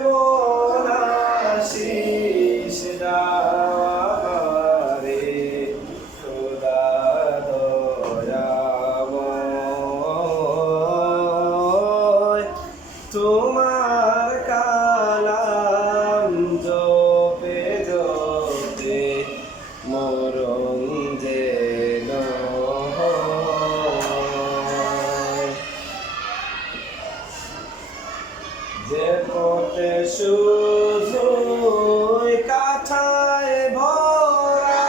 এমন পথে শুধু কাঠায় ভরা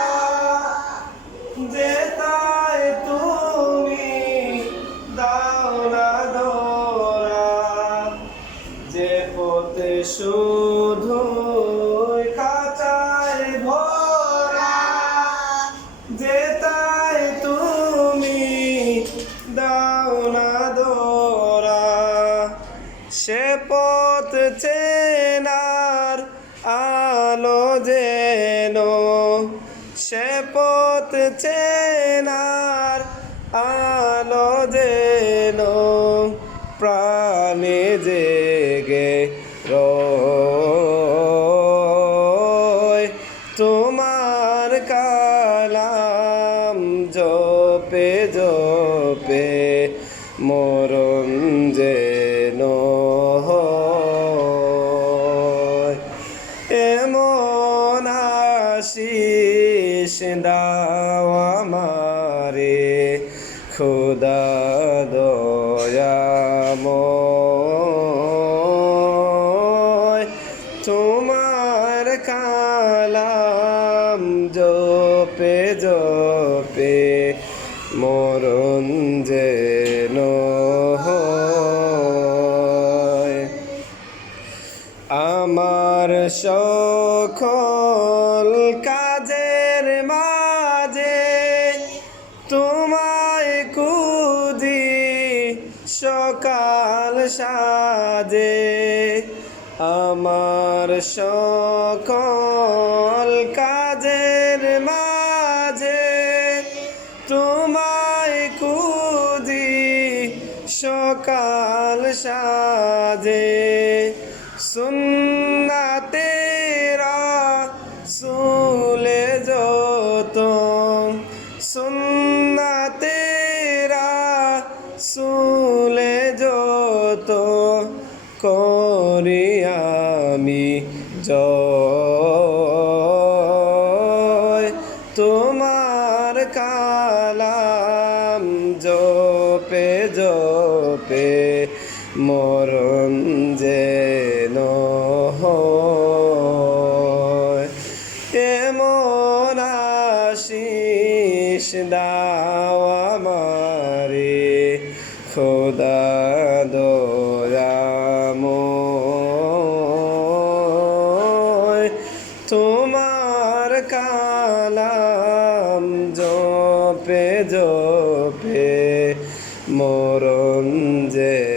যে তুমি দাও না দোরা যে পথে শুধু পথ চেনার আলো যেন, সে পথ চেনার আলো যেন, প্রাণে জেগে রয় তোমার কালাম জপে জপে, মরণ যেন হয়। এমন আশিস দাও আমারে খুদা দয়াময় তোমার কালাম জপে জপে মরণ যেন আমার সকল কাজের মাঝে তোমায় কুদি সকাল সাজে। আমার সকল কাজের মাঝে তোমায় কুদি সকাল সাজে। সুন্না তেরা সুলে যত সুন্না তেরা সুলে যত করি আমি জয়। তোমার কালাম জপে জপে মরণ যেন আশিস দাও আমারে। খোদা দয়াময়। তোমার কালাম জপে জপে মরণ যে